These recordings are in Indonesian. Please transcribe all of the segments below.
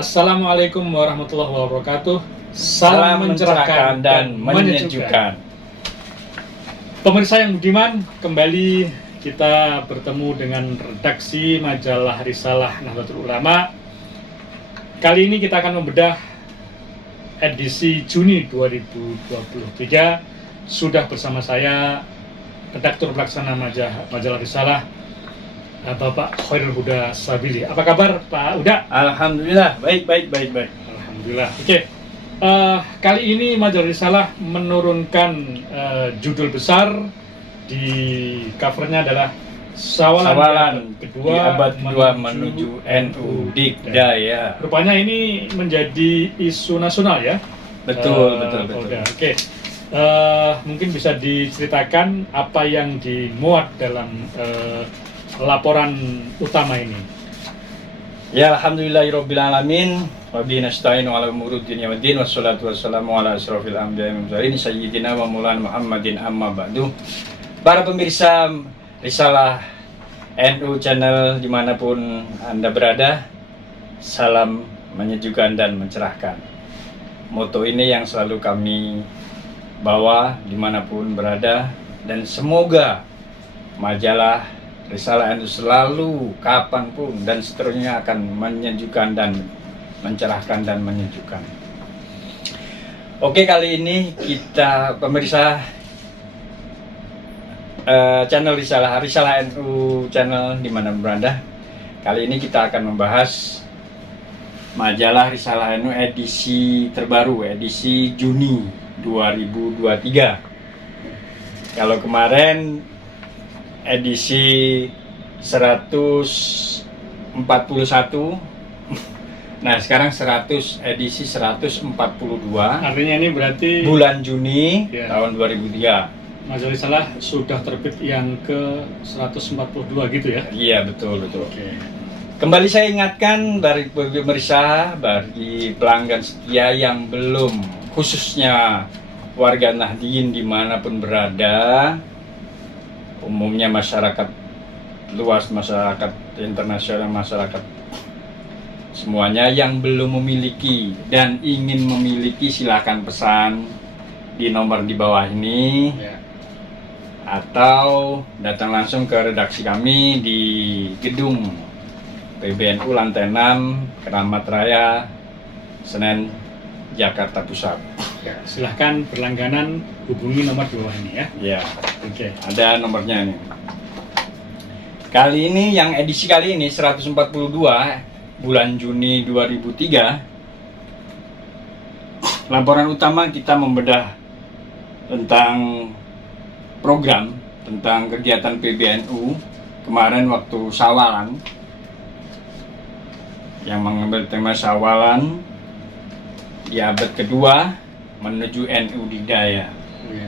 Assalamualaikum warahmatullahi wabarakatuh. Salam mencerahkan dan menyejukkan. Pemirsa yang budiman, kembali kita bertemu dengan redaksi majalah Risalah Nahdlatul Ulama. Kali ini kita akan membedah edisi Juni 2023. Sudah bersama saya redaktur pelaksana majalah Risalah, Bapak Khairul Huda Sabili. Apa kabar Pak Huda? Alhamdulillah, baik. Alhamdulillah. Oke. Kali ini majalah Risalah menurunkan judul besar, di covernya adalah Sawalan kedua di abad kedua menuju NU Dikdaya. Rupanya ini menjadi isu nasional ya? Betul. Oke. Mungkin bisa diceritakan apa yang dimuat dalam laporan utama ini. Ya, alhamdulillahirabbil alamin. Wa bihi nasta'inu ala umuri dunya waddin, wassalatu wassalamu ala asrofil anbiya'i wal mursalin sayyidina wa maulana Muhammadin amma ba'du. Para pemirsa Risalah NU Channel dimanapun Anda berada, salam menyejukkan dan mencerahkan. Moto ini yang selalu kami bawa dimanapun berada, dan semoga majalah Risalah NU selalu, kapanpun dan seterusnya akan menyejukkan dan mencerahkan dan menyejukkan. Oke, kali ini kita pemirsa channel Risalah NU Channel dimana berada. Kali ini kita akan membahas majalah Risalah NU edisi terbaru, edisi Juni 2023. Kalau kemarin edisi 141, nah sekarang edisi 142. Artinya ini berarti bulan Juni tahun 2003. Majalah Risalah sudah terbit yang ke 142 gitu ya? Iya, betul. Oke. Kembali saya ingatkan bagi pemirsa, bagi pelanggan setia yang belum, khususnya warga Nahdien dimanapun berada, umumnya masyarakat luas, masyarakat internasional, masyarakat semuanya yang belum memiliki dan ingin memiliki, silakan pesan di nomor di bawah ini ya, atau datang langsung ke redaksi kami di gedung PBNU lantai 6 Keramat Raya, Senen, Jakarta Pusat. Ya, silahkan berlangganan hubungi nomor di bawah ini ya. Ya, oke. Ada nomornya nih. Kali ini yang edisi kali ini 142 bulan Juni 2003. Laporan utama kita membedah tentang program, tentang kegiatan PBNU kemarin waktu Sawalan, yang mengambil tema Sawalan di abad kedua menuju NU Dikdaya.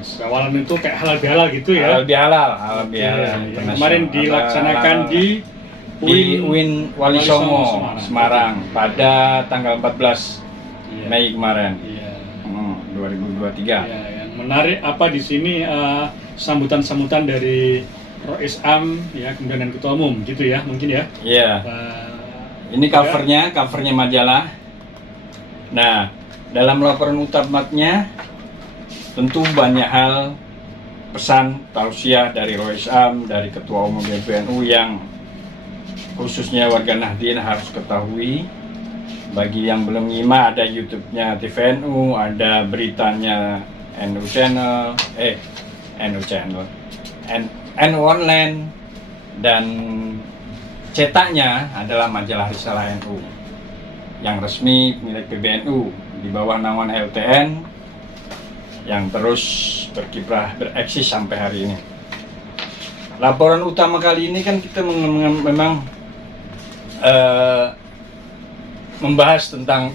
Sawalan itu kayak halal bihalal gitu ya? Halal bihalal. Kemarin dilaksanakan di UIN Wali Songo, Semarang pada tanggal 14 Mei kemarin, 2023. Yang menarik apa di sini sambutan-sambutan dari Rois Am ya, kemudian Ketua Umum gitu ya, mungkin ya. Iya. Ini covernya majalah. Nah, dalam laporan utamanya tentu banyak hal, pesan tausiah dari Rois Am, dari Ketua Umum PBNU yang khususnya warga Nahdien harus ketahui. Bagi yang belum nyimak, ada YouTube-nya TVNU, ada beritanya NU Channel, NU Online, dan cetaknya adalah majalah Risalah NU yang resmi milik PBNU di bawah naungan LTN yang terus berkiprah, bereksis sampai hari ini. Laporan utama kali ini kan kita memang membahas tentang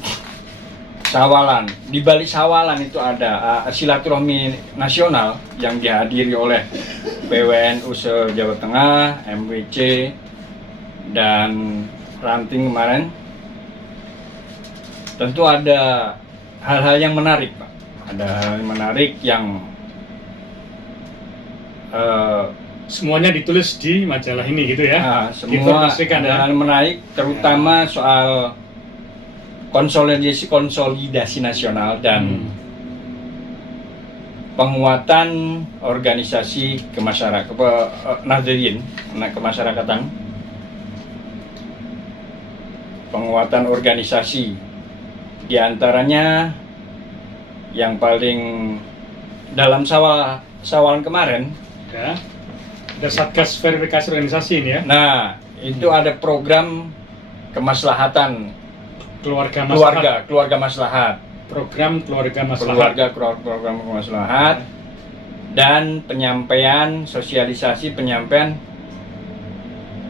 Sawalan. Di balik Sawalan itu ada silaturahmi nasional yang dihadiri oleh PWNU se-Jawa Tengah, MWC, dan Ranting kemarin. Tentu ada hal-hal yang menarik, Pak. Ada hal menarik yang Semuanya ditulis di majalah ini gitu ya. semua Diinformasikan ada ya. hal menarik, terutama soal konsolidasi nasional dan penguatan organisasi Nahdliyin, kemasyarakatan, penguatan organisasi, diantaranya yang paling dalam sawalan kemarin Ya. Ada Satgas verifikasi organisasi ini ya. Nah, itu ada program kemaslahatan keluarga maslahat. Program keluarga maslahat. Program kemaslahat dan sosialisasi penyampaian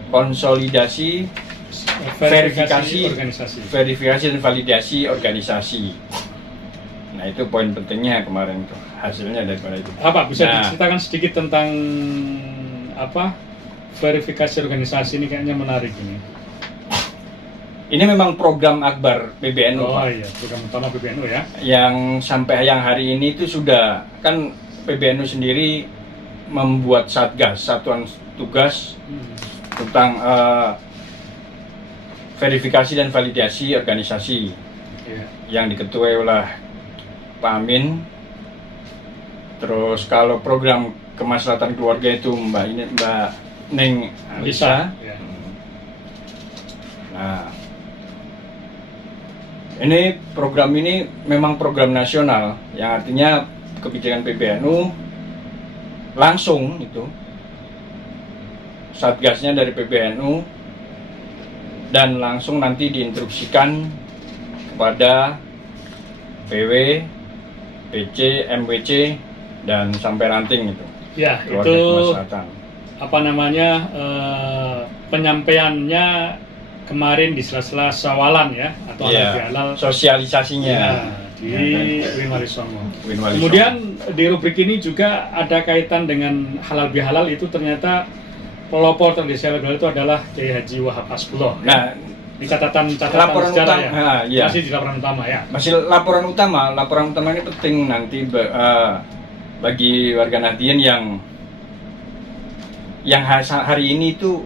konsolidasi verifikasi dan validasi organisasi. Nah, itu poin pentingnya kemarin tuh, hasilnya daripada itu. Apa bisa diceritakan sedikit tentang verifikasi organisasi ini? Kayaknya menarik ini. Ini memang program akbar PBNU. Oh iya, program utama PBNU ya. Yang sampai yang hari ini itu sudah, kan PBNU sendiri membuat satgas, satuan tugas tentang verifikasi dan validasi organisasi yang diketuai oleh Pak Amin. Terus kalau program kemaslahatan keluarga itu Mbak Neng Alisa. Nah, ini program ini memang program nasional, yang artinya kebijakan PBNU langsung itu satgasnya dari PBNU dan langsung nanti diinstruksikan kepada PW, PC, MWC dan sampai ranting itu. Ya, itu penyampaiannya kemarin di sela-sela sawalan ya, atau halal sosialisasinya di Winwali Songo. Kemudian di rubrik ini juga ada kaitan dengan halal bihalal. Itu ternyata pelopor tradisi halal bihalal itu adalah Kiai Haji Wahab Hasbullah. Nah, di catatan laporan sejarah utama, masih di laporan utama ya. Masih laporan utama ini penting nanti bagi warga Nahdliyin yang hari ini itu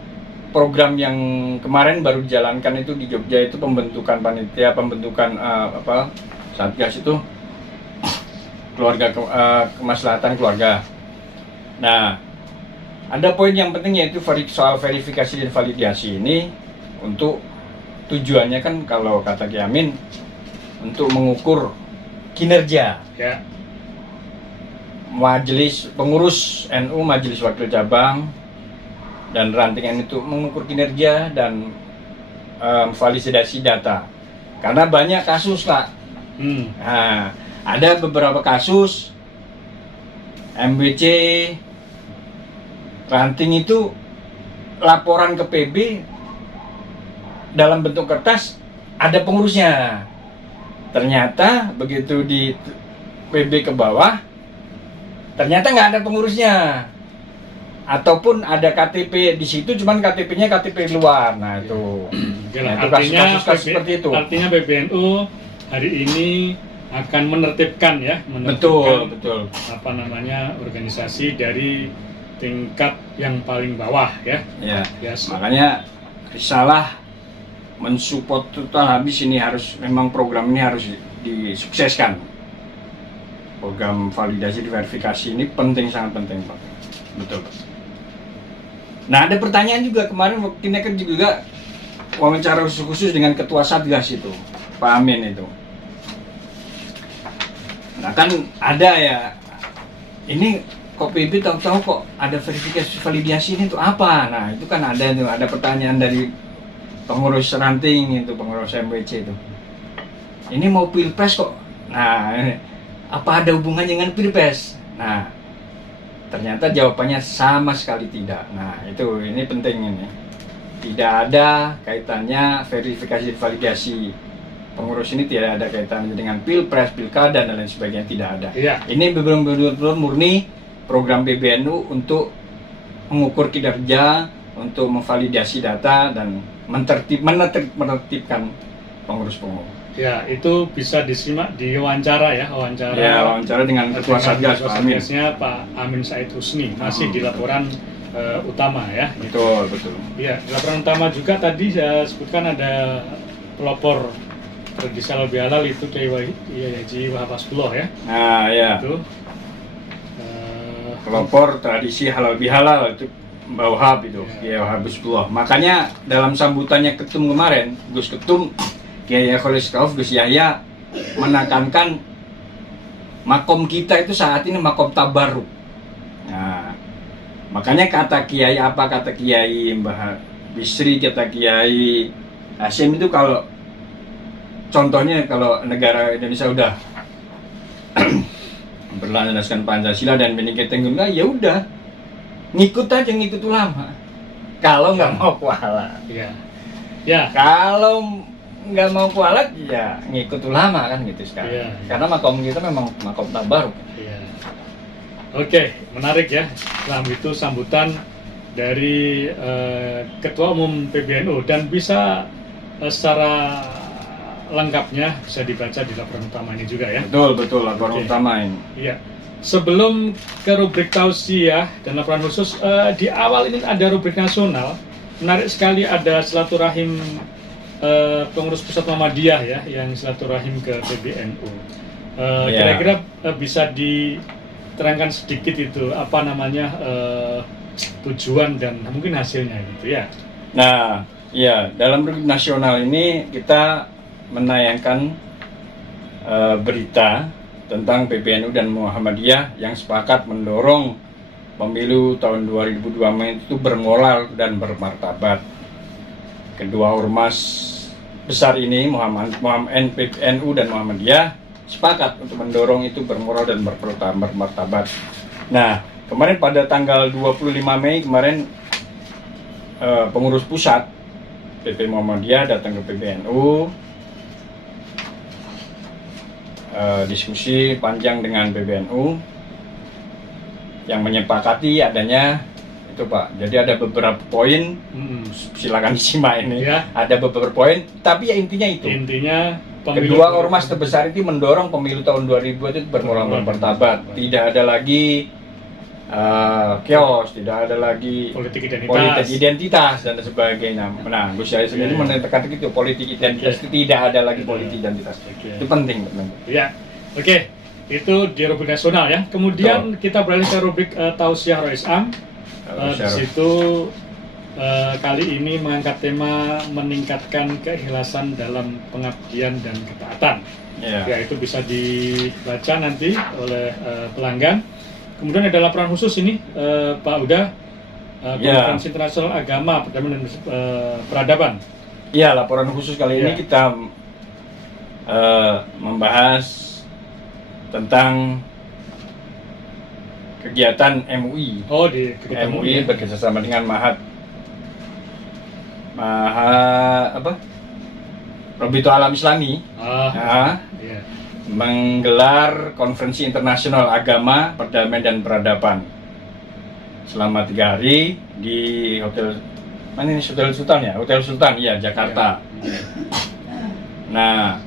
program yang kemarin baru dijalankan itu di Jogja, itu pembentukan satgas itu kemaslahatan keluarga. Nah, ada poin yang penting yaitu soal verifikasi dan validasi ini, untuk tujuannya kan kalau kata Ki Amin untuk mengukur kinerja majelis pengurus NU, majelis wakil cabang dan rantingan, itu mengukur kinerja dan validasi data. Karena banyak kasus lah. Nah, ada beberapa kasus MWC ranting itu laporan ke PB dalam bentuk kertas ada pengurusnya. Ternyata begitu di PB ke bawah, ternyata nggak ada pengurusnya. Ataupun ada KTP di situ, cuman KTP-nya KTP luar. Nah itu, itu kasus-kasus seperti itu. Artinya PBNU hari ini akan menertibkan betul. organisasi dari tingkat yang paling bawah ya. Makanya risalah mensupport total habis ini, memang program ini harus disukseskan. Program validasi verifikasi ini sangat penting Pak. Betul. Nah, ada pertanyaan juga kemarin kita kan juga wawancara khusus dengan ketua Satgas itu, Pak Amin itu. Nah, kan ada ya, ini kok PB tahu-tahu kok ada verifikasi validasi ini untuk apa? Nah, itu kan ada pertanyaan dari pengurus ranting itu, pengurus MWC itu. Ini mau pilpres kok. Nah, apa ada hubungannya dengan pilpres? Nah, ternyata jawabannya sama sekali tidak. Nah, ini penting ini. Tidak ada kaitannya verifikasi validasi pengurus ini, tidak ada kaitannya dengan pilpres, pilkada dan lain sebagainya, tidak ada. Ini benar-benar murni program PBNU untuk mengukur kinerja, untuk memvalidasi data dan menertibkan pengurus-pengurus. Ya, itu bisa disimak di wawancara ya, wawancara dengan Ketua Satgas Pak Amin. Pak Amin Said Husni, masih di laporan utama ya. Betul, betul. Iya, di laporan utama juga tadi saya sebutkan ada pelopor tradisi halal bihalal itu Kiai Haji Wahab Hasbullah ya. Nah, ya. Itu pelopor tradisi halal bihalal itu Mbak Wahab itu, Kiai Wahab Hasbullah. Makanya dalam sambutannya Ketum kemarin, Gus Ketum Kiai Kholiskauf Gus Yahya menekankan makom kita itu saat ini makom tabarruk. Nah, makanya kata Kiai kata Kiai Mbah Bisri, kata Kiai Hasyim itu kalau contohnya kalau negara Indonesia udah berlandaskan Pancasila dan Bhinneka Tunggal Ika, ya udah ngikut aja, ngikut ulama. Kalau nggak mau kualat, ya. Kalau nggak mau kualat, ya ngikut ulama kan gitu sekarang. Ya. Karena makom kita memang makom tabarruk. Ya. Oke, menarik ya. Setelah itu sambutan dari Ketua Umum PBNU dan bisa secara lengkapnya bisa dibaca di laporan utama ini juga ya. Betul laporan utama ini. Iya. Sebelum ke rubrik tausiah dan laporan khusus, di awal ini ada rubrik nasional. Menarik sekali, ada silaturahim pengurus pusat Muhammadiyah ya, yang silaturahim ke PBNU. Kira-kira bisa diterangkan sedikit itu apa namanya tujuan dan mungkin hasilnya gitu ya. Nah, ya dalam rubrik nasional ini kita menayangkan berita tentang PBNU dan Muhammadiyah yang sepakat mendorong pemilu tahun 2024 itu bermoral dan bermartabat. Kedua ormas besar ini, PBNU dan Muhammadiyah, sepakat untuk mendorong itu bermoral dan bermartabat. Nah, kemarin pada tanggal 25 Mei kemarin pengurus pusat PP Muhammadiyah datang ke PBNU, diskusi panjang dengan PBNU yang menyepakati adanya itu Pak. Jadi ada beberapa poin, silakan disimak ini. Ya. Ada beberapa poin, tapi ya intinya itu. Intinya kedua ormas terbesar itu mendorong pemilu tahun 2000 itu bermoral dan bermartabat. Tidak ada lagi chaos, tidak ada lagi politik identitas dan sebagainya. Nah, Gus Yahya sendiri menekankan itu, politik identitas itu tidak ada lagi politik identitas. Itu penting. Ya, oke. Itu di rubrik nasional ya. Kemudian kita beralih ke rubrik tausiah Rois Am. Di situ kali ini mengangkat tema meningkatkan keikhlasan dalam pengabdian dan ketaatan. Ya, itu bisa dibaca nanti oleh pelanggan. Kemudian ada laporan khusus ini, Pak Uda, Konferensi Internasional Agama, Perdamaian dan Peradaban. Iya, laporan khusus kali ini kita membahas tentang kegiatan MUI. MUI bekerjasama dengan Robitul Alam Islami. Menggelar konferensi internasional agama, perdamaian dan peradaban selama 3 hari di Hotel Sultan ya, Jakarta. Nah,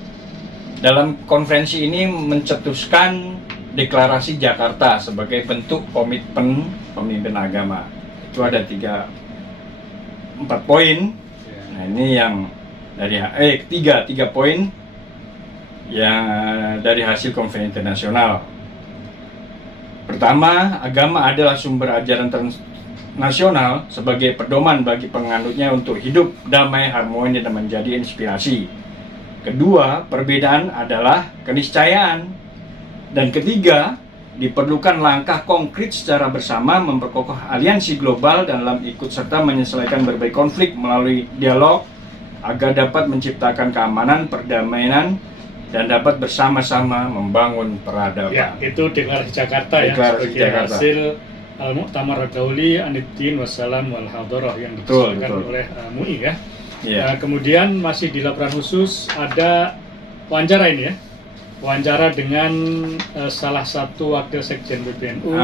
dalam konferensi ini mencetuskan deklarasi Jakarta sebagai bentuk komitmen pemimpin agama. Itu ada 4 poin. Nah, ini yang dari tiga poin yang dari hasil konferensi internasional. Pertama, agama adalah sumber ajaran nasional sebagai pedoman bagi penganutnya untuk hidup damai, harmoni, dan menjadi inspirasi. Kedua, perbedaan adalah keniscayaan. Dan ketiga, diperlukan langkah konkret secara bersama memperkokoh aliansi global dalam ikut serta menyelesaikan berbagai konflik melalui dialog agar dapat menciptakan keamanan, perdamaian, dan dapat bersama-sama membangun peradaban. Ya, itu deklarasi Jakarta sebagai hasil Al-Mu'tamar Ad-Dauli Aniddin Wassalam wal Hadarah yang disampaikan oleh MUI ya. Kemudian masih di laporan khusus ada wawancara ini ya. Wawancara dengan salah satu wakil sekjen PBNU,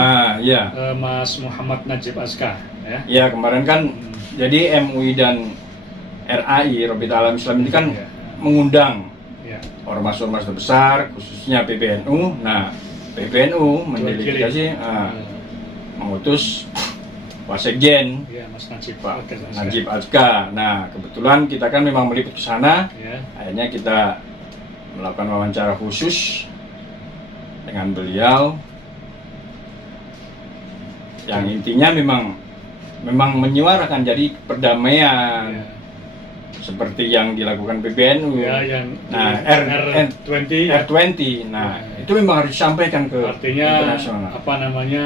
Mas Muhammad Najib Azkar. Ya, kemarin kan jadi MUI dan RAI, Robitul Alam Islam ini kan mengundang ormas-ormas besar, khususnya PBNU. Nah, PBNU mendelegitimasi mengutus Wasekjen Ya, Mas Najib. Pak Oke, Mas. Najib Azka. Nah, kebetulan kita kan memang meliput ke sana. Ya. Akhirnya kita melakukan wawancara khusus dengan beliau, yang intinya memang menyuarakan jadi perdamaian. Ya. Seperti yang dilakukan PBNU. Ya, yang Nah, R20. R20. Nah, Ya. itu memang harus disampaikan ke Artinya internasional. apa namanya,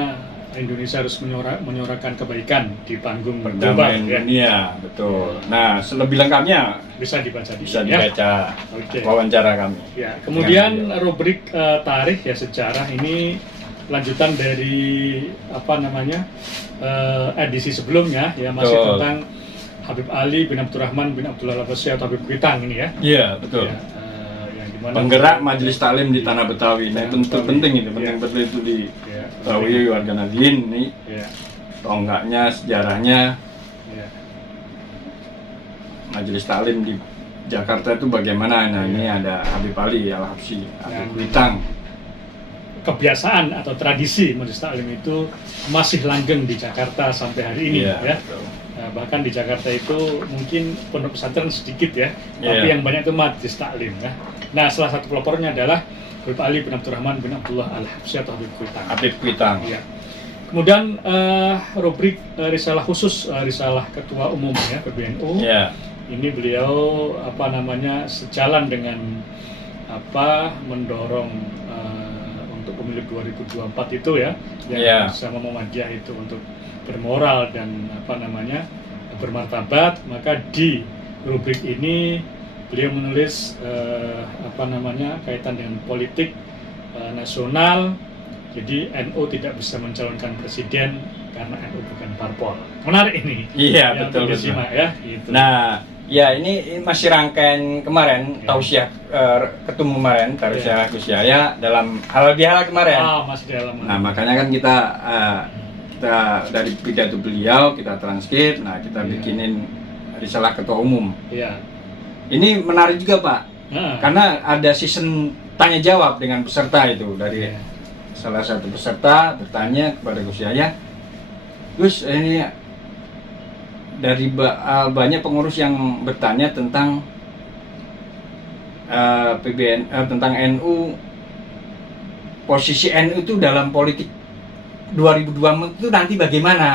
Indonesia harus menyuarakan kebaikan di panggung Perdamaian global, ya. dunia, betul. Nah, selebih lengkapnya Bisa dibaca di bisa sini, ya. dibaca Oke. wawancara kami. Ya, kemudian Dengan rubrik tarikh ya, sejarah ini lanjutan dari apa namanya edisi sebelumnya ya, masih Betul. tentang Habib Ali bin Abdurrahman bin Abdullah Al-Abbasi atau Habib Kuitang ini ya. Iya, betul. Ya, yang dimana Penggerak Majelis Taklim di Tanah Betawi. Nah, Tanah itu Betawi. penting itu, Iya. penting betul itu ya, diketahui warga Nahdien nih, ya, tonggaknya, sejarahnya ya. Majelis Taklim di Jakarta itu bagaimana. Nah, ini ada Habib Ali Al-Habsyi, Habib Kuitang. Kebiasaan atau tradisi Majelis Taklim itu masih langgeng di Jakarta sampai hari ini, Iya, ya. betul. Nah, bahkan di Jakarta itu mungkin pondok pesantren sedikit ya, tapi Iya. yang banyak itu Majelis Taklim ya. Nah, salah satu pelopornya adalah Habib Ali bin Abdurrahman bin Abdullah Al-Habsyi atau Habib Kuitang. Habib Kuitang. Ya. Kemudian rubrik risalah khusus, risalah Ketua Umum ya PBNU. Ya, Ini beliau apa namanya sejalan dengan apa mendorong untuk pemilu 2024 itu ya, yang Iya. bersama Muhammadiyah itu untuk bermoral dan apa namanya bermartabat. Maka di rubrik ini beliau menulis apa namanya kaitan dengan politik nasional. Jadi NU tidak bisa mencalonkan presiden karena NU bukan parpol. Menarik ini. Iya, Yang betul, untuk betul. disimak ya. Gitu. Nah, ya ini masih rangkaian kemarin Ya. tausiah ketemu kemarin tausiah Gus Yahya dalam halal bihalal kemarin. Masih di dalam. Nah, makanya kan kita dari pidato beliau kita transkrip, nah kita Ya. bikinin risalah ketua umum. Iya. Ini menarik juga, Pak, Nah, karena ada season tanya jawab dengan peserta itu. Dari iya. salah satu peserta bertanya kepada Gus Yahya, Gus, ini dari banyak pengurus yang bertanya tentang tentang NU, posisi NU itu dalam politik 2024 itu nanti bagaimana?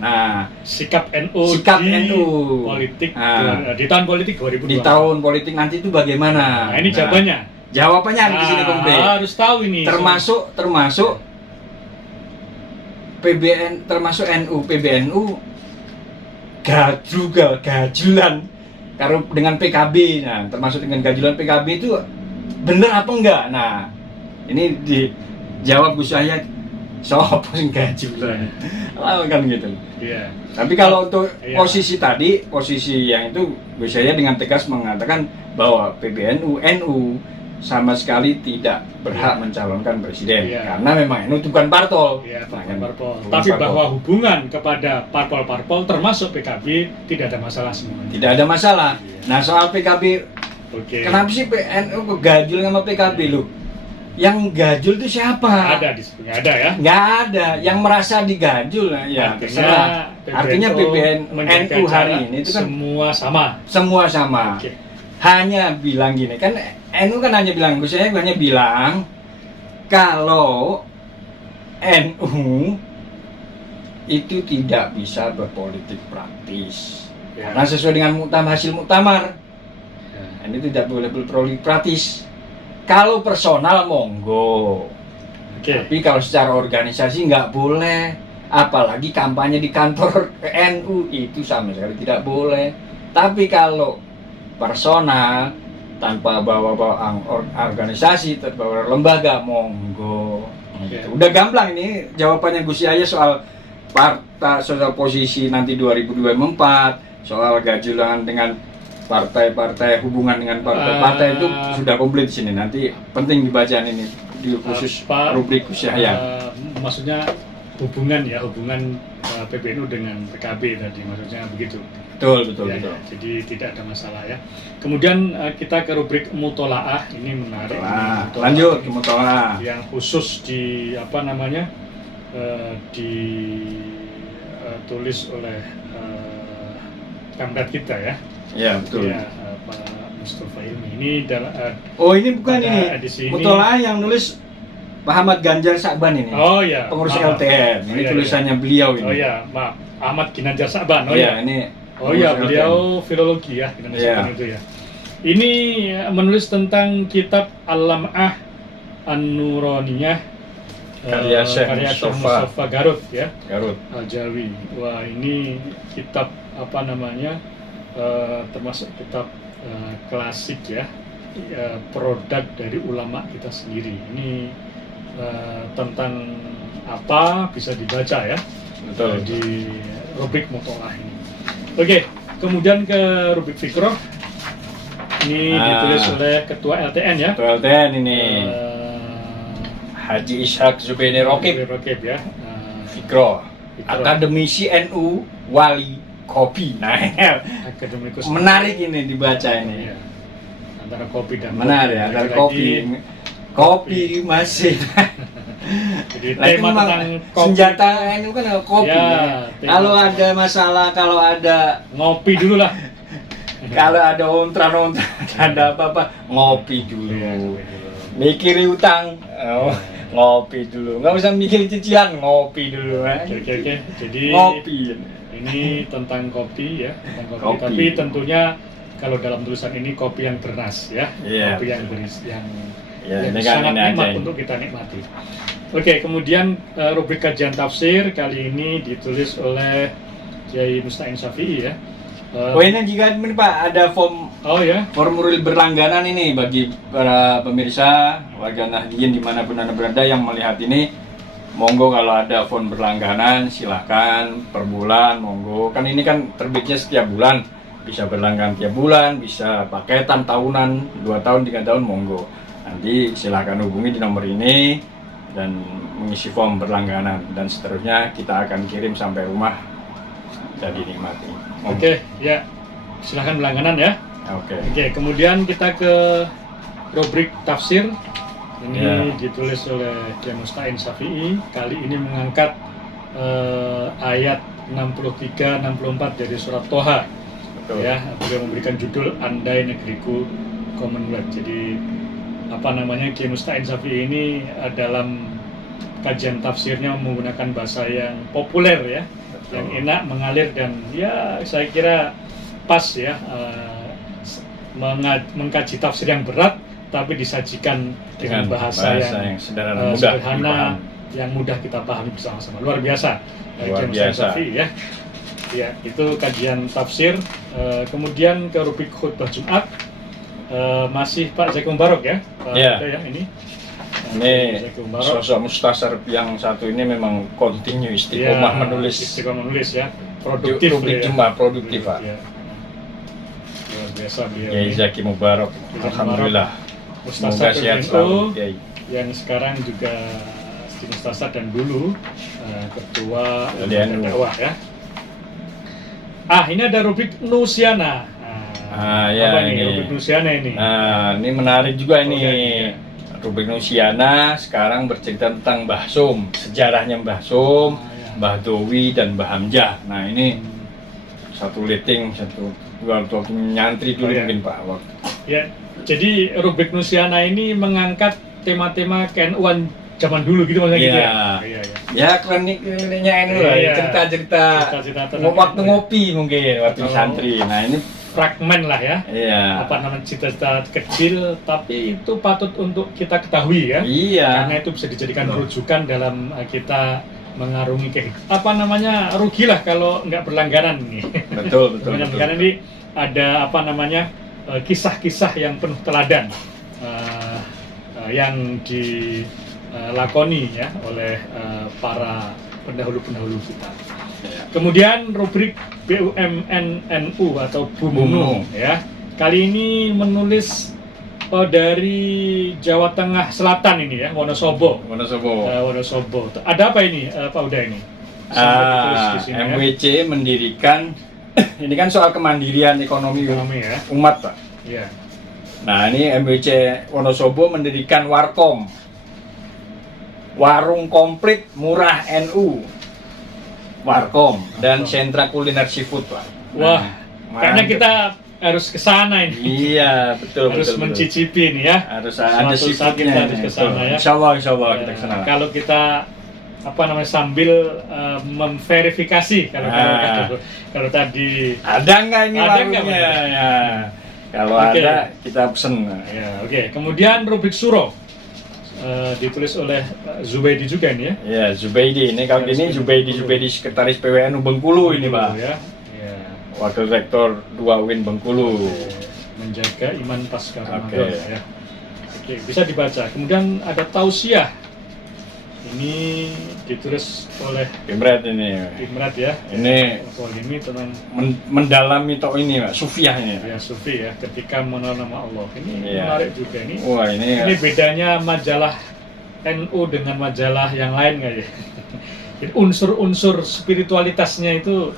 Nah, Sikap NU sikap di NU politik Nah. di tahun politik 2024. di tahun politik nanti itu bagaimana? Nah, ini jawabannya. Jawabannya ada di sini komplit. Harus tahu ini. Termasuk termasuk NU, PBNU gajulan kalau dengan PKB. Nah, termasuk dengan gajulan PKB itu bener apa enggak? Nah, ini dijawab Gus Yahya, sopo sing gajulan. Kan gitu. Iya. Tapi kalau untuk Iya. posisi yang itu Gus Yahya dengan tegas mengatakan bahwa PBNU, NU sama sekali tidak berhak mencalonkan presiden. Iya. Karena memang NU itu bukan parpol. Iya, Nah, kan, parpol. bukan Tapi parpol. bahwa hubungan kepada parpol-parpol termasuk PKB tidak ada masalah semuanya. Tidak ada masalah. Iya. Nah, soal PKB, Oke. kenapa sih NU gajul sama PKB lu? Yang gajul itu siapa? Ada di sini, ada ya. Nggak ada. Yang merasa digajul, nah, ya terserah. Artinya menjaga NU hari jarak, ini itu kan semua sama. semua sama. Oke. Hanya bilang gini, kan NU kan hanya bilang, Gus Yahya hanya bilang kalau NU itu tidak bisa berpolitik praktis. Ya. Karena sesuai dengan hasil muktamar, Ya. ini tidak boleh berpolitik praktis. Kalau personal monggo, Oke. tapi kalau secara organisasi nggak boleh. Apalagi kampanye di kantor NU itu sama sekali tidak boleh. Tapi kalau personal tanpa bawa-bawa organisasi, tanpa bawa lembaga, monggo. Gitu. Udah gamblang ini jawabannya Gus Yahya soal partai, soal posisi nanti 2024, soal gajulan dengan partai-partai, hubungan dengan partai-partai itu sudah komplit di sini. Nanti penting dibacaan ini di khusus Apa, rubrik Gus Yahya. maksudnya hubungan PBNU dengan PKB tadi, maksudnya begitu. Betul. Ya, jadi tidak ada masalah ya. Kemudian kita ke rubrik mutolaah, ini menarik. Lanjut ke mutolaah. Yang khusus di ditulis oleh kamrat kita ya. Ya betul. Ya, Pak Mustafa ini dalam. Ini bukan ini. Mutolaah yang nulis Pak Ahmad Ganjar Sakban ini. Oh ya. Pengurus LTN. Ini tulisannya beliau ini. Oh ya, maaf. Ahmad Ganjar Sakban. Ini. Beliau filologi ya, itu ya. Ini menulis tentang kitab Al-Lam'ah An-Nuraniyah karya Syekh Mustafa Garut ya. Garut Al-Jawi. Wah, ini kitab termasuk kitab klasik ya. Produk dari ulama kita sendiri. Ini tentang apa bisa dibaca ya. Betul. Di rubrik mutolaah ini. Oke, kemudian ke rubrik fikroh. Ini ditulis oleh Ketua LTN ya. Ketua LTN ini. Haji Ishak Zubaini Rokib ya. Fikroh. Akademisi NU Wali Kopi. Nah, akademikus menarik ini dibaca ini. Ya. Antara kopi dan menarik, antara kopi masih. Jadi tema tentang kopi. Senjata ini kan kopi. Ya, kalau ada masalah, kalau ada ngopi dulu lah. Kalau ada ontran, ada apa-apa, ngopi dulu. Ya, Mikiri utang, ngopi dulu. Nggak usah mikir cicilan, ngopi dulu. Oke. Jadi ngopi. Ini tentang kopi ya, kopi. Tapi tentunya kalau dalam tulisan ini kopi yang bernas ya, kopi yang beris, yang sangat nikmat untuk kita nikmati. Oke, kemudian rubrik kajian tafsir kali ini ditulis oleh Kiai Musta'in Syafi'i ya. Ini juga ini Pak, ada formulir berlangganan ini bagi para pemirsa warga Nahdliyin dimanapun Anda berada yang melihat ini. Monggo kalau ada form berlangganan silahkan per bulan, monggo. Kan ini kan terbitnya setiap bulan, bisa berlangganan tiap bulan, bisa paketan tahunan, 2 tahun, 3 tahun, monggo. Nanti silahkan hubungi di nomor ini dan mengisi form berlangganan dan seterusnya kita akan kirim sampai rumah dan dinikmati. Oke, ya silahkan berlangganan ya. Oke, kemudian kita ke rubrik tafsir. Ini ditulis oleh Kiai Musta'in Syafi'i. Kali ini mengangkat ayat 63-64 dari surat Toha. Ya, beliau memberikan judul Andai Negeriku Commonwealth. Jadi Kiai Musta'in Syafi'i ini dalam kajian tafsirnya menggunakan bahasa yang populer ya, yang enak, mengalir dan ya saya kira pas ya, mengkaji tafsir yang berat tapi disajikan dengan bahasa yang sederhana, yang mudah kita pahami bersama-sama. Luar biasa. Kiai Musta'in Syafi'i ya. Ya, itu kajian tafsir. Kemudian ke rubrik khutbah Jumat. Masih Pak Zaki Mubarok ya, ini sosok mustasar yang satu ini memang kontinu istiqomah menulis ya, produktif produktif Pak. Luar biasa beliau. Kiai Zaki Mubarok, alhamdulillah. Mustasar sehat selalu, yang sekarang juga mustasar dan dulu ketua dakwah ya. Ini ada rubrik Nusiana. Rubrik Nusiana ini. Ini menarik juga ini. Rubrik Nusiana sekarang bercerita tentang Mbah Sum, sejarahnya Mbah Sum, Mbah Dowi dan Mbah Hamzah. Nah ini satu leting, waktu nyantri dulu mungkin Pak. Ya, jadi rubrik Nusiana ini mengangkat tema-tema KNU-an zaman dulu gitu maksudnya gitu ya. Ya kliniknya ini lah, cerita-cerita waktu ngopi mungkin waktu santri. Nah ini fragmen lah ya. Cita-cita kecil tapi itu patut untuk kita ketahui ya. Karena itu bisa dijadikan rujukan dalam kita mengarungi rugilah kalau nggak berlangganan nih. Betul. Karena ini ada kisah-kisah yang penuh teladan yang dilakoni ya oleh para pendahulu-pendahulu kita. Kemudian rubrik BUMN NU atau BUMNU ya. Kali ini menulis Oh, dari Jawa Tengah Selatan ini ya, Wonosobo. Wonosobo. Wonosobo. Ada apa ini, Pak Uda ini? Sampai ditulis di sini, MWC mendirikan ini kan soal kemandirian ekonomi ya. umat, Pak. Iya. Nah, ini MWC Wonosobo mendirikan Warkom. Warung komplit murah NU. Warkom dan sentra kuliner seafood, Pak. Wah, Nah, kayaknya mantep. kita harus ke sana ini. Iya, betul, Harus betul, mencicipi ini ya. Harus ada Suatu saat seafoodnya. kita harus ke sana ya. Insya Allah kita ke sana. Kalau kita sambil memverifikasi kalau tadi Ada nggak ini Ada nggak, warungnya? Ya. Kalau Oke. ada kita pesen. ya, oke. Kemudian rubrik suro ditulis oleh Zubaidi juga ini ya. Ya, Zubaidi. Ini kalau Ya, ini Zubaidi sekretaris PWNU Bengkulu ini, Pak. Ya. Ya. Wakil Rektor 2 UIN Bengkulu. Menjaga iman pasca Oke. Ramadan ya. Oke, bisa dibaca. Kemudian ada tausiah. Ini ditulis oleh Imret ini. Imrat ya. Ini Ini tentang mendalami tok ini, Pak. Sufiah ini. ya sufi ya, ketika mengenal nama Allah. Ini Iya. menarik juga ini. Wah, ini Bedanya majalah NU dengan majalah yang lain nggak ya? Jadi unsur-unsur spiritualitasnya itu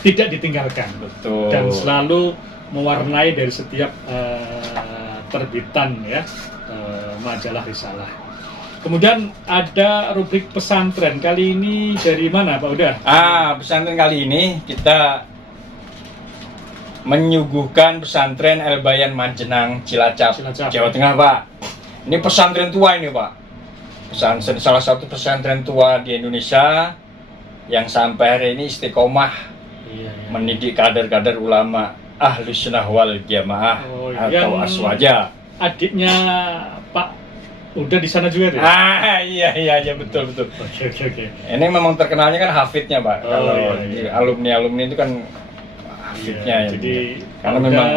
tidak ditinggalkan betul. dan selalu mewarnai dari setiap terbitan ya majalah risalah. Kemudian ada rubrik pesantren. Kali ini dari mana, Pak Uda? Pesantren kali ini kita menyuguhkan pesantren El Bayan Majenang, Cilacap, Cilacap. Jawa Tengah, Pak. Ini pesantren tua ini, Pak. Pesantren salah satu pesantren tua di Indonesia yang sampai hari ini istiqomah Iya, iya. mendidik kader-kader ulama Ahlus Sunnah wal Jamaah Oh, atau yang Aswaja. Adiknya Pak Uda di sana juga tuh? Iya betul. Oke. Ini memang terkenalnya kan hafidnya, Pak. Oh, Kalau iya. di alumni itu kan hafidnya Iya, ya. jadi Karena Anda memang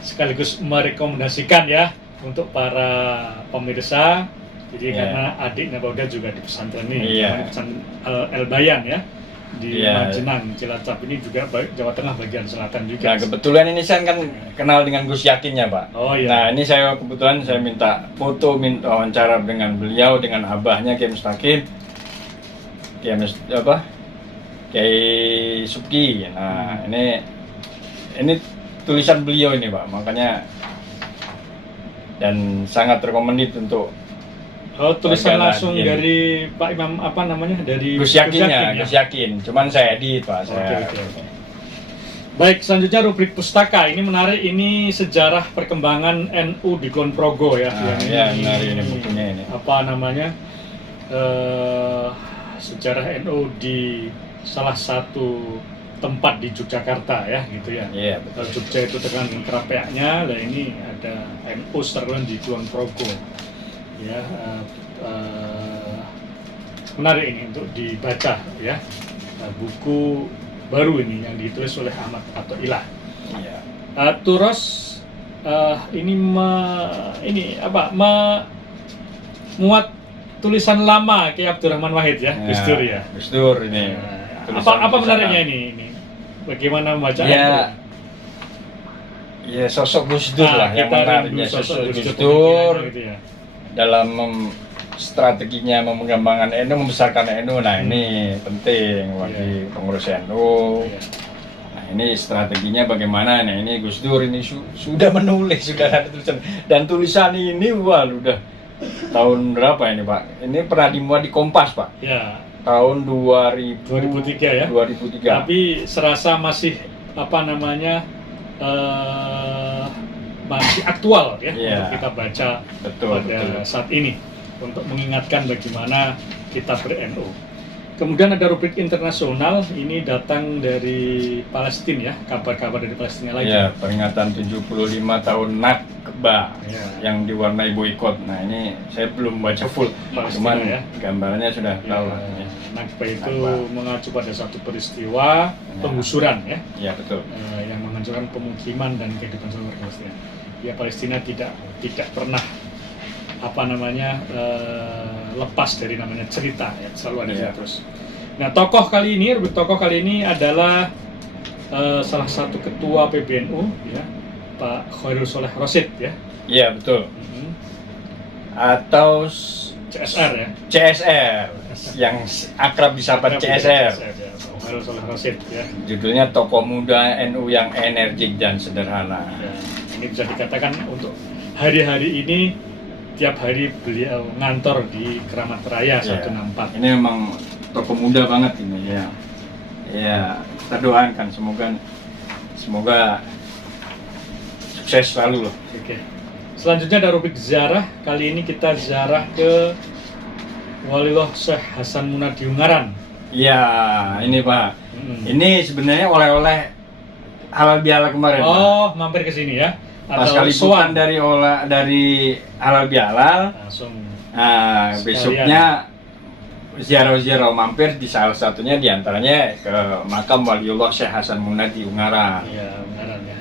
sekaligus merekomendasikan ya untuk para pemirsa. Jadi Iya. karena adiknya Pak Uda juga di pesantren ini, Iya. namanya pesantren El Bayan ya di Iya. Majenang, Cilacap ini juga Jawa Tengah bagian selatan juga. Nah, kebetulan ini saya kan kenal dengan Gus Yakinnya, Pak. Oh iya. Nah, ini saya minta foto, minta wawancara dengan beliau, dengan abahnya Kiai Mustaqim, Kiai Subki. Nah, ini tulisan beliau ini, Pak. Makanya dan sangat rekomendit untuk Tulisan warga langsung Nahdien. dari Pak Imam dari Gus Yakinnya, Gus Yakin. Cuman saya edit, Pak. Oke. Baik, selanjutnya rubrik pustaka. Ini menarik, ini sejarah perkembangan NU di Kulon Progo ya. Nah, ini bukunya ini. Apa namanya? Sejarah NU di salah satu tempat di Yogyakarta ya, gitu ya. Iya, betul. Jogja itu terkenal dengan kerapiaknya. Lah ini ada NU terkenal di Kulon Progo. Ya, menarik ini untuk dibaca ya. Buku baru ini yang ditulis oleh Ahmad Athoillah. Iya. Terus ini muat tulisan lama kayak Abdurrahman Wahid ya, Gus Dur ya. Gus Dur ini. Apa menariknya ini? Bagaimana membacanya? Ya sosok Gus Dur lah yang kita menariknya, rindu sosok Gus Dur Dur gitu ya. dalam strateginya mengembangkan NU, membesarkan NU. Nah, ini penting bagi pengurus NU. Iya. Nah, ini strateginya bagaimana? Nah, ini Gus Dur ini sudah menulis, sudah ada tulisan, dan tulisan ini udah tahun berapa ini, Pak? Ini pernah dimuat di Kompas, Pak. Ya. Tahun 2003 ya. 2003. Tapi serasa masih masih aktual ya untuk kita baca pada saat ini untuk mengingatkan bagaimana kita ber-NU. Kemudian ada rubrik internasional, ini datang dari Palestina ya, kabar-kabar dari Palestina lagi. Ya, peringatan 75 tahun Nakba yang diwarnai boikot. Nah, ini saya belum baca full, cuman ya. Gambarnya sudah tahu. Ya. Nakba itu mengacu pada satu peristiwa penggusuran ya. Ya, betul. Yang menghancurkan pemukiman dan kehidupan seluruh Palestina. Ya, Palestina tidak pernah lepas dari namanya cerita ya, selalu ada terus. Nah, rubrik tokoh kali ini adalah salah satu ketua PBNU ya, Pak Khairul Sholeh Rosyid ya. Iya betul. Mhm. Atau CSR ya. CSR yang akrab disapa CSR. Ya. Sohail Soleh Rosyid ya. Judulnya Tokoh Muda NU yang Energik dan Sederhana. Ya, ini bisa dikatakan untuk hari-hari ini tiap hari beliau ngantor di Keramat Raya Ya. 164. Ini memang tokoh muda banget ini ya. Ya, kita doakan semoga sukses selalu loh. Oke. Selanjutnya ada rubrik ziarah. Kali ini kita ziarah ke Waliullah Syekh Hasan Munadi Ungaran. Ya, ini Pak. Ini sebenarnya oleh-oleh halal bihalal kemarin, Pak. Oh, mampir ke sini ya. Pas Atau kali sowan dari halal bihalal. langsung. Nah, Sekalian. besoknya ziarah mampir di salah satunya diantaranya ke makam Waliullah Syekh Hasan Munadi Ungaran. Iya, Ungaran ya.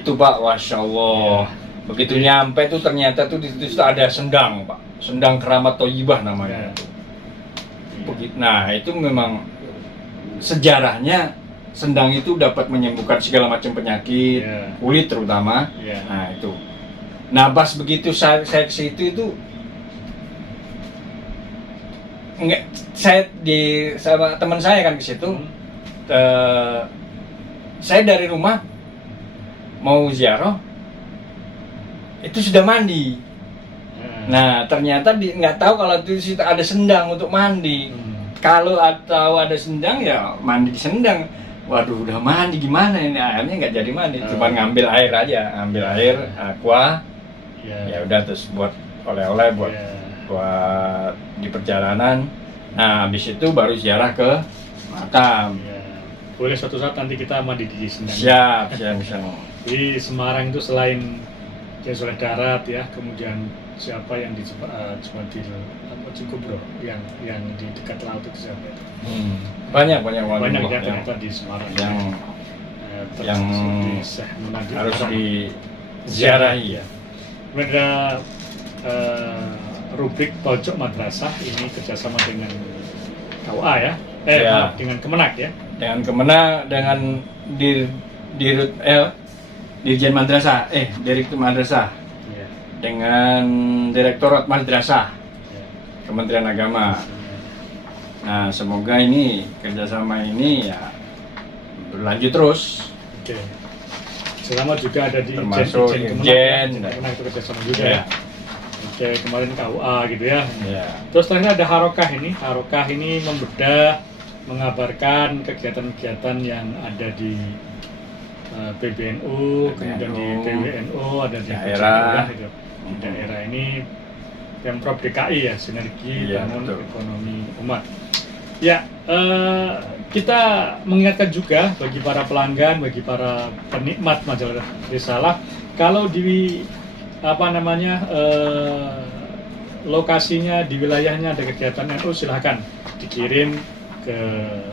Itu Pak, Masya Allah. Begitu nyampe tuh ternyata tuh di situ ada sendang Pak. Sendang Keramat Thayyibah namanya. Ya. Nah itu memang sejarahnya sendang itu dapat menyembuhkan segala macam penyakit, Ya. kulit terutama. Ya. Nah itu. Nah pas begitu saya ke situ itu enggak, saya sama teman saya kan ke situ. Saya dari rumah mau ziarah itu sudah mandi. Nah ternyata nggak tahu kalau di situ ada sendang untuk mandi. Kalau tahu ada sendang ya mandi di sendang. Waduh udah mandi gimana ini, akhirnya nggak jadi mandi, cuma ngambil air aja, ambil air aqua. Ya udah terus buat oleh-oleh buat di perjalanan. Nah habis itu baru ziarah ke makam. Boleh suatu saat nanti kita mandi di sendang. Siap. Di Semarang itu selain Soleh Darat ya, kemudian siapa yang di Cikubro yang di dekat laut itu siapa itu? Banyak Ya ternyata di Semarang yang di Syekh Munadi harus Ungaran. diziarahi ya. Kemudian ada rubrik pojok madrasah, ini kerjasama dengan KUA ya, maaf, dengan Kemenak ya. Dengan Kemenak, dengan Dirjen Madrasah, Direktur Madrasah, dengan Direktorat Madrasah, Kementerian Agama. Nah, semoga ini kerjasama ini ya berlanjut terus. Oke. Selama juga ada di termasuk Irjen Kemenak itu kerjasama juga ya. Oke, kemarin KUA gitu ya. Terus terakhir ada Harokah ini. Harokah ini membedah, mengabarkan kegiatan-kegiatan yang ada di PBNU, kemudian di PWNU, ada di daerah. Di daerah ini Pemprov DKI ya, sinergi bangun ekonomi umat. Ya, kita mengingatkan juga bagi para pelanggan, bagi para penikmat majalah Risalah, kalau di lokasinya di wilayahnya ada kegiatan NU, silahkan dikirim ke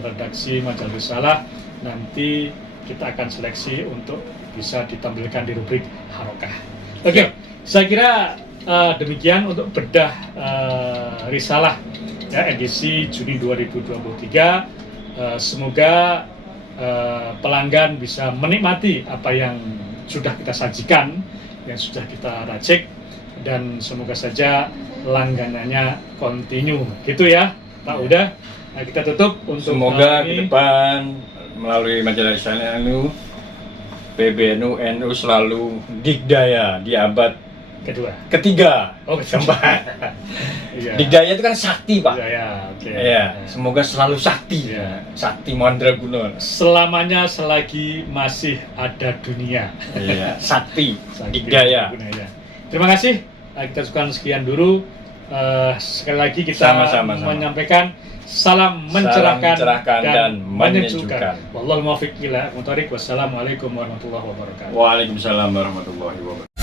redaksi majalah Risalah. Nanti kita akan seleksi untuk bisa ditampilkan di rubrik Harokah. Oke, saya kira demikian untuk bedah Risalah ya, edisi Juni 2023. Semoga pelanggan bisa menikmati apa yang sudah kita sajikan, yang sudah kita racik, dan semoga saja langganannya kontinu gitu ya Pak Uda. Nah, kita tutup untuk semoga ke depan melalui majalah Risalah NU, PBNU NU selalu digdaya di abad ketiga. Keempat. Digdaya itu kan sakti Pak. Semoga selalu sakti. Sakti Mandraguna. Selamanya selagi masih ada dunia. Sakti. Digdaya. Terima kasih. Kita sukan sekian dulu. Sekali lagi kita menyampaikan salam mencerahkan dan menyejukkan. Wallahul muwaffiq ila aqwamit thoriq. Wassalamualaikum warahmatullahi wabarakatuh. Waalaikumsalam warahmatullahi wabarakatuh.